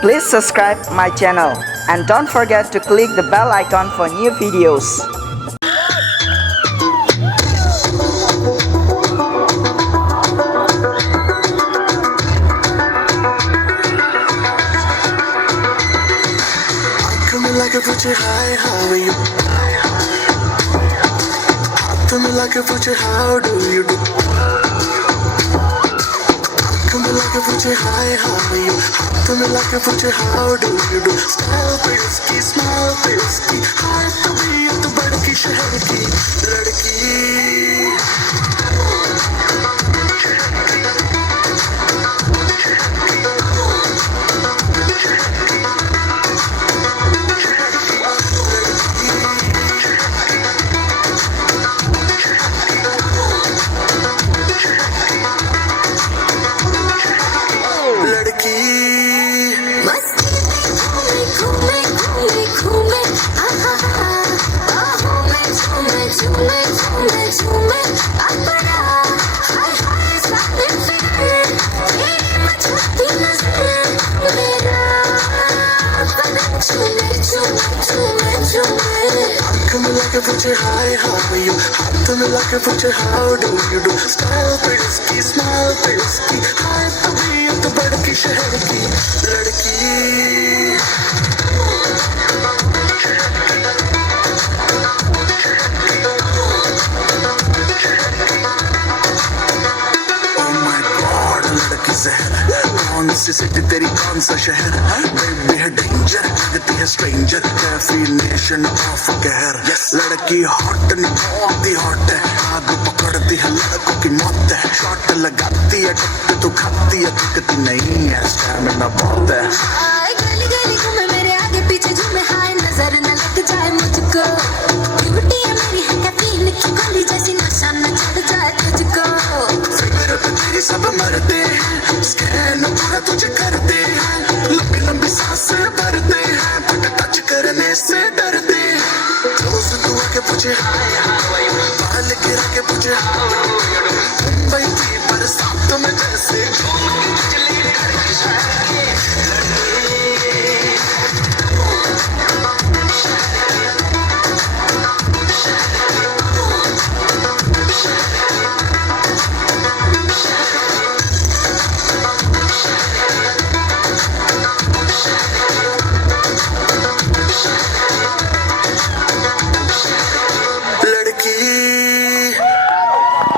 Please subscribe my channel and don't forget to click the bell icon for new videos. Like a future high, how are you? Coming like a future, how do you do? Coming like a future high, how are you? Coming like a future, how do you do? Style पे उसकी, smile पे उसकी, हाथ तो भी अब तो बढ़ की शहर की लड़की. Coming like a future high, how are you? Coming like a future, how do you do? Style पे उसकी, smile पे उसकी, हाथ तो भी अब तो बढ़ की शहर की लड़की. कौन सी सिटी तेरी कौन सा शहर बेबी है डेंजर लगती है स्ट्रेंजर डेफिनेशन ऑफ कहर लड़की हॉट नहीं बहुत ही हॉट है आग पकड़ती है लड़कों की मौत है शॉट लगाती है टक्कर तो खाती है दिक्कत नहीं है स्टैमिना बहुत है गली गली घूमे मेरे आगे पीछे झूमे हाय नजर न लग जाए मुझको ब्यूटी है मेरी है कैफीन की गोली जैसी नशा न चढ़ जाए तुझको फिगर पे तेरी सब मरते हैं स्कैन पूरा तुझे कर